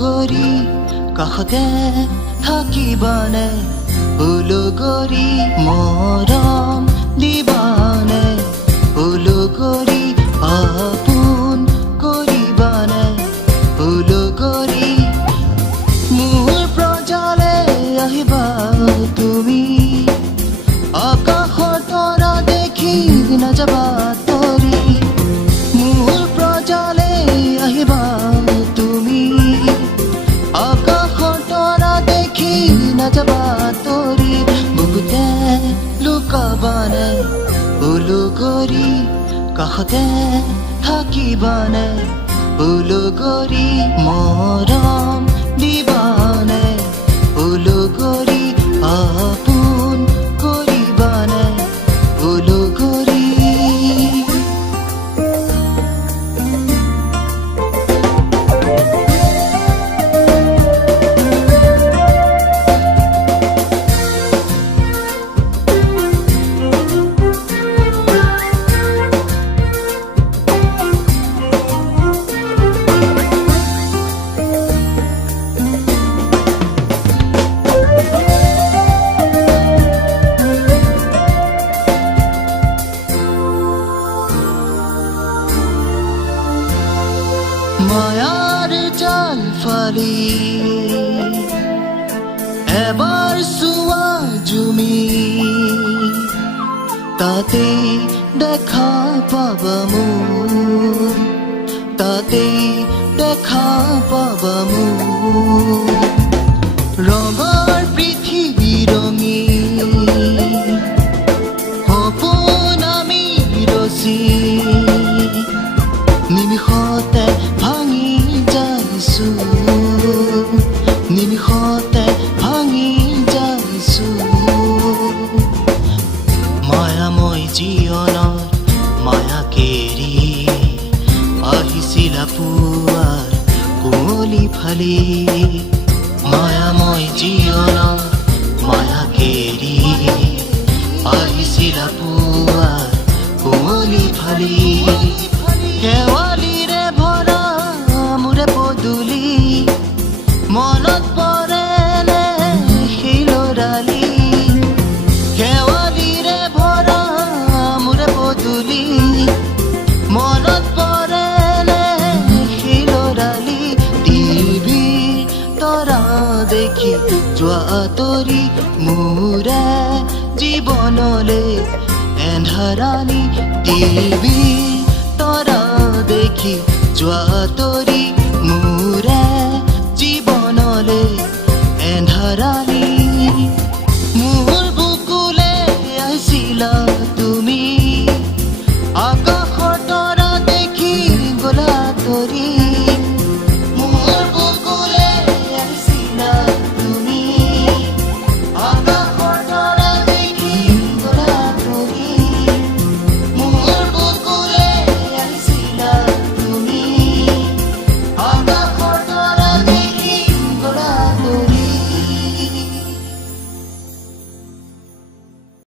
উলুগৰি কাষতে থাকিবানে উলুগৰি মৰম দিবানে উলুগৰি আপোন কৰিবানে উলুগৰি মোৰ প্ৰজালে আহিবা তুমি আকাশৰ তৰা দেখি নাযাবা তৰি মোৰ প্ৰজালে আহিবা তুমি আকাশৰ তৰা দেখি নাযাবা তৰি বহুতে লুকাবানে উলুগৰি কাষতে থাকিবানে উলুগৰি মৰম দিবানে উলুগৰি আপোন কৰিবানে উলুগৰি মায়াৰ জাল ফালি এবাৰ চোৱা জুমি তাতে দেখা পাবা মোৰ তাতে দেখা পাবা মোৰ ৰঙৰ পৃথিৱী ৰঙী সপোন আমি ৰচি নিমিষতে ভাঙি যাইছো নিমিষতে ভাঙি যাইছো মায়াময় জীৱনত মায়া কেৰি আহিছিলা পুৱাৰ কুঁৱলী ফালি মায়াময় জীৱনত মায়া কেৰি আহিছিলা পুৱাৰ কুঁৱলী ফালি শেৱালিৰে ভৰা মোৰে পদূলি মনত পৰেনে সেই লৰালি শেৱালিৰে ভৰা মোৰে পদূলি মনত পৰেনে সেই লৰালি টিভি তৰা দেখি যোৱা তৰি মোৰে জীৱনলে এন্ধাৰানি টিভি তৰা দেখি যোৱা তৰি